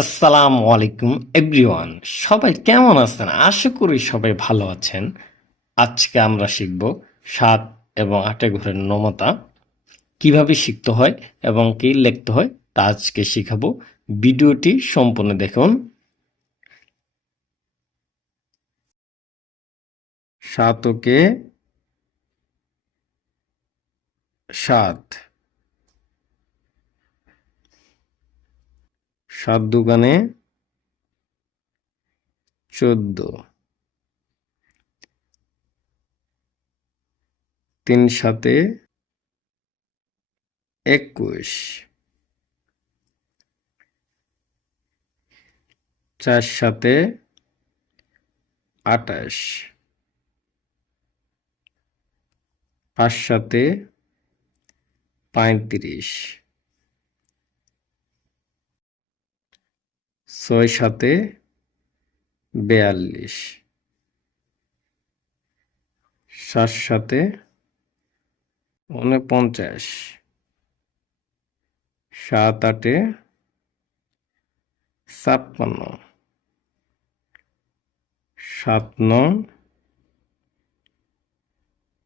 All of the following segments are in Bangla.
আসসালামু আলাইকুম এভরিওয়ান। সবাই কেমন আছেন? আশা করি সবাই ভালো আছেন। আজকে আমরা শিখব ৭ এবং ৮ ঘরের নমতা কিভাবে শিখতে হয় এবং কি লিখতে হয় তা আজকে শিখাবো। ভিডিওটি সম্পূর্ণ দেখুন। ৭ ৭, ৭ দুগুণে ১৪, ৩ সাতে ২১, ৪ সাতে ২৮, ৫ সাতে ৩৫, ৬ সাতে ৪২, ৭ সাতে ৪৯, ৭ ৮ ৫৬, ৭ ৯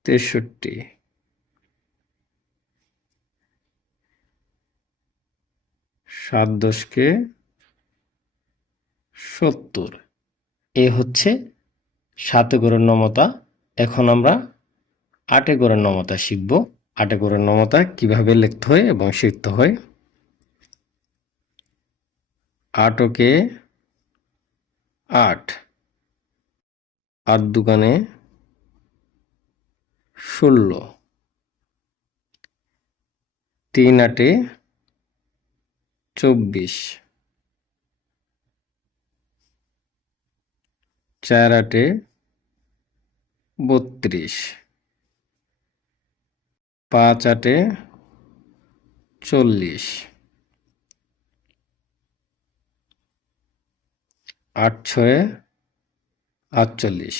৬৩, ৭ ১০ ৭০। এ হচ্ছে ৭ ঘরের নমতা। এখন আমরা ৮ ঘরের নমতা শিখব। ৮ ঘরের নমতা কিভাবে লিখতে হয় এবং শিখতে হয়। ৮ ৮, ৮ দুগুণে ১৬, ৩ ৮ ২৪, ৪ ৮ ৩২, ৫ ৮ ৪০, ৮ ৬ ৪৮,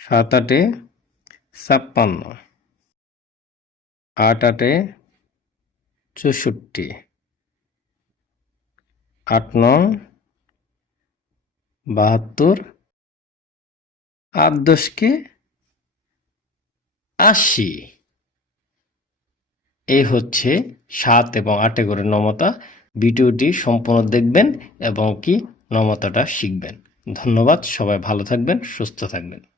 ৭ ৮ ৫৬, ৮ ৮ ৬৪, ৮ ৯ ৭২, ৮ ১০ ৮০। এই হচ্ছে ৭ এবং ৮ ঘরের নমতা। ভিডিওটি সম্পূর্ণ দেখবেন এবং কি নমতাটা শিখবেন। ধন্যবাদ। সবাই ভালো থাকবেন, সুস্থ থাকবেন।